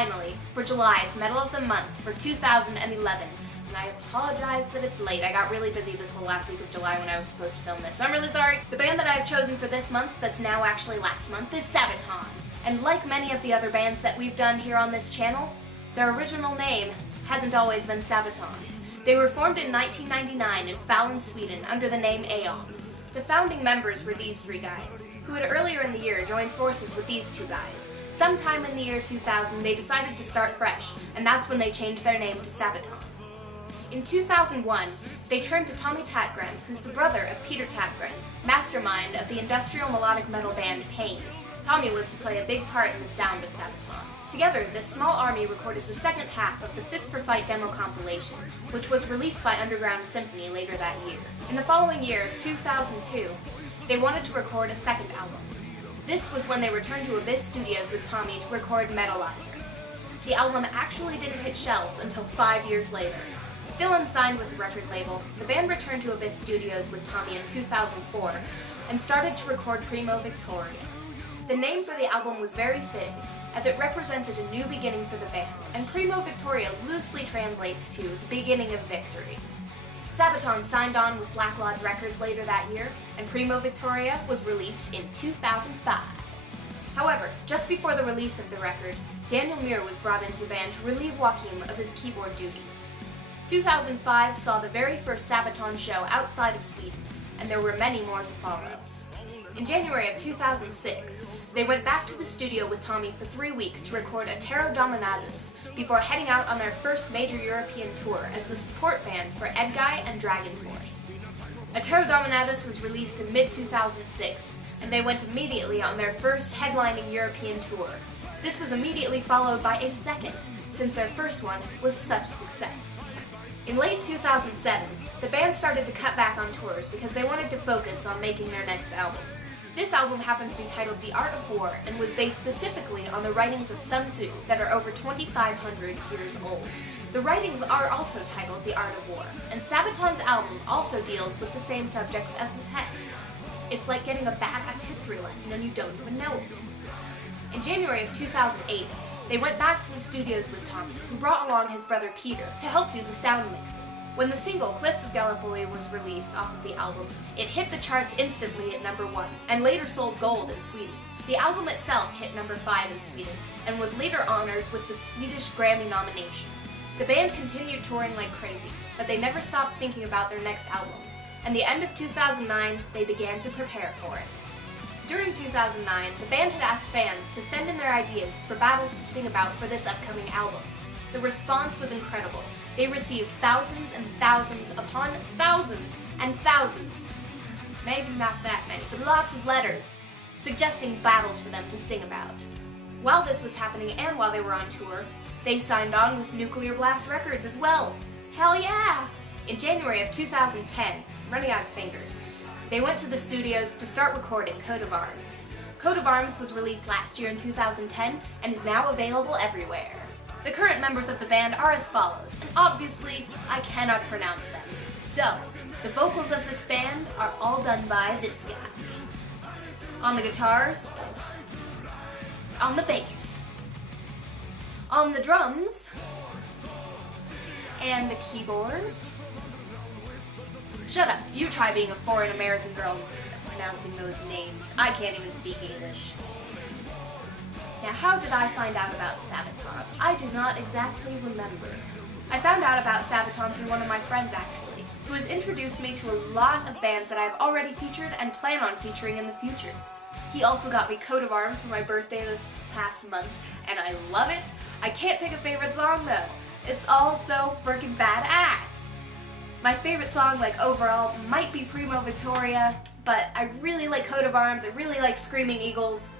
finally, for July's Medal of the Month for 2011. And I apologize that it's late. I got really busy this whole last week of July when I was supposed to film this, so I'm really sorry. The band that I've chosen for this month, that's now actually last month, is Sabaton. And like many of the other bands that we've done here on this channel, their original name hasn't always been Sabaton. They were formed in 1999 in Falun, Sweden under the name M.O.M. The founding members were these three guys, who had earlier in the year joined forces with these two guys. Sometime in the year 2000 they decided to start fresh, and that's when they changed their name to Sabaton. In 2001, they turned to Tommy Tatgren, who's the brother of Peter Tatgren, mastermind of the industrial melodic metal band Pain. Tommy was to play a big part in the sound of Sabaton. Together, this small army recorded the second half of the Fist for Fight demo compilation, which was released by Underground Symphony later that year. In the following year, 2002, they wanted to record a second album. This was when they returned to Abyss Studios with Tommy to record Metalizer. The album actually didn't hit shelves until 5 years later. Still unsigned with the record label, the band returned to Abyss Studios with Tommy in 2004 and started to record Primo Victoria. The name for the album was very fitting, as it represented a new beginning for the band, and Primo Victoria loosely translates to the beginning of victory. Sabaton signed on with Black Lodge Records later that year, and Primo Victoria was released in 2005. However, just before the release of the record, Daniel Muir was brought into the band to relieve Joachim of his keyboard duties. 2005 saw the very first Sabaton show outside of Sweden, and there were many more to follow. In January of 2006, they went back to the studio with Tommy for 3 weeks to record A Terror Dominatus before heading out on their first major European tour as the support band for Edguy and Dragon Force. A Terror Dominatus was released in mid-2006, and they went immediately on their first headlining European tour. This was immediately followed by a second, since their first one was such a success. In late 2007, the band started to cut back on tours because they wanted to focus on making their next album. This album happened to be titled The Art of War and was based specifically on the writings of Sun Tzu that are over 2,500 years old. The writings are also titled The Art of War, and Sabaton's album also deals with the same subjects as the text. It's like getting a badass history lesson and you don't even know it. In January of 2008, they went back to the studios with Tommy, who brought along his brother Peter to help do the sound mixing. When the single Cliffs of Gallipoli was released off of the album, it hit the charts instantly at number 1, and later sold gold in Sweden. The album itself hit number 5 in Sweden, and was later honored with the Swedish Grammy nomination. The band continued touring like crazy, but they never stopped thinking about their next album, and the end of 2009, they began to prepare for it. During 2009, the band had asked fans to send in their ideas for battles to sing about for this upcoming album. The response was incredible. They received thousands and thousands upon thousands and thousands, maybe not that many, but lots of letters, suggesting battles for them to sing about. While this was happening and while they were on tour, they signed on with Nuclear Blast Records as well. Hell yeah! In January of 2010, running out of fingers, they went to the studios to start recording Coat of Arms. Coat of Arms was released last year in 2010 and is now available everywhere. The current members of the band are as follows, and obviously, I cannot pronounce them. So, the vocals of this band are all done by this guy. On the guitars, on the bass, on the drums, and the keyboards. Shut up, you try being a foreign American girl pronouncing those names. I can't even speak English. Now, how did I find out about Sabaton? I do not exactly remember. I found out about Sabaton through one of my friends, actually, who has introduced me to a lot of bands that I have already featured and plan on featuring in the future. He also got me Coat of Arms for my birthday this past month, and I love it. I can't pick a favorite song, though. It's all so freaking badass. My favorite song, like, overall, might be Primo Victoria, but I really like Coat of Arms, I really like Screaming Eagles.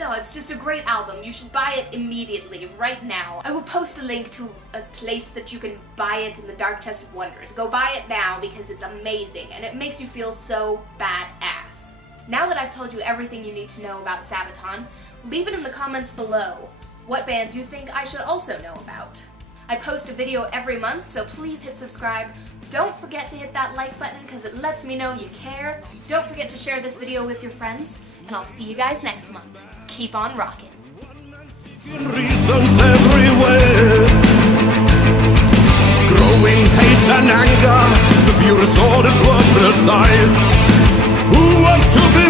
Oh, it's just a great album. You should buy it immediately, right now. I will post a link to a place that you can buy it in the Dark Chest of Wonders. Go buy it now because it's amazing and it makes you feel so badass. Now that I've told you everything you need to know about Sabaton, leave it in the comments below what bands you think I should also know about. I post a video every month, so please hit subscribe. Don't forget to hit that like button because it lets me know you care. Don't forget to share this video with your friends, and I'll see you guys next month. Keep on rockin'. Reasons everywhere, growing hate and anger, the furious orders were precise. Who was to be